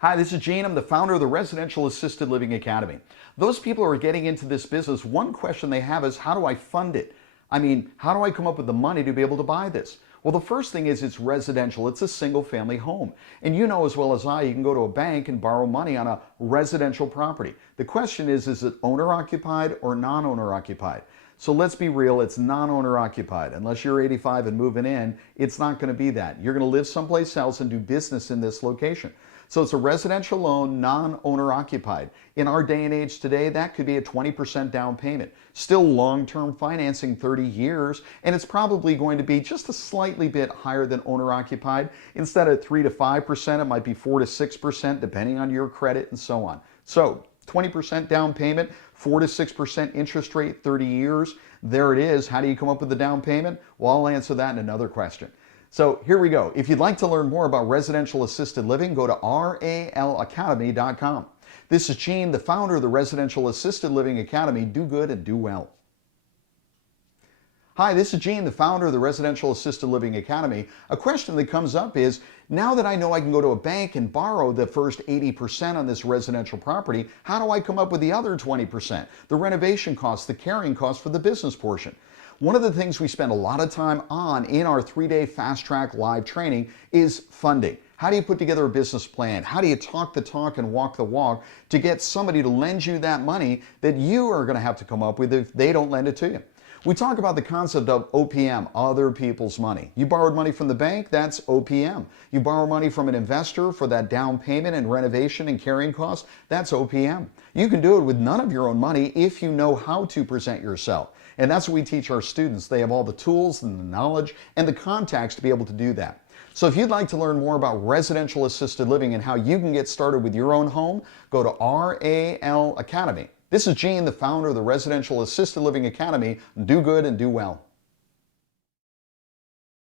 Hi, this is Gene. I'm the founder of the Residential Assisted Living Academy. Those people who are getting into this business, one question they have is, how do I fund it? I mean, how do I come up with the money to be able to buy this? Well, the first thing is it's residential. It's a single family home. And you know as well as I, you can go to a bank and borrow money on a residential property. The question is it owner occupied or non-owner occupied? So let's be real, it's non-owner occupied. Unless you're 85 and moving in, it's not going to be that. You're going to live someplace else and do business in this location. So it's a residential loan, non-owner occupied. In our day and age today, that could be a 20% down payment. Still long-term financing, 30 years, and it's probably going to be just a slightly bit higher than owner occupied. Instead of 3 to 5%, it might be 4 to 6%, depending on your credit and so on. So 20% down payment, 4 to 6% interest rate, 30 years. There it is. How do you come up with the down payment? Well, I'll answer that in another question. So here we go. If you'd like to learn more about residential assisted living, go to RALacademy.com. This is Gene, the founder of the Residential Assisted Living Academy. Do good and do well. Hi, this is Gene, the founder of the Residential Assisted Living Academy. A question that comes up is, now that I know I can go to a bank and borrow the first 80% on this residential property, how do I come up with the other 20%? The renovation costs, the carrying costs for the business portion. One of the things we spend a lot of time on in our 3-day fast track live training is funding. How do you put together a business plan? How do you talk the talk and walk the walk to get somebody to lend you that money that you are going to have to come up with if they don't lend it to you? We talk about the concept of OPM, other people's money. You borrowed money from the bank, that's OPM. You borrow money from an investor for that down payment and renovation and carrying costs, that's OPM. You can do it with none of your own money if you know how to present yourself. And that's what we teach our students. They have all the tools and the knowledge and the contacts to be able to do that. So if you'd like to learn more about residential assisted living and how you can get started with your own home, go to RAL Academy. This is Gene, the founder of the Residential Assisted Living Academy. Do good and do well.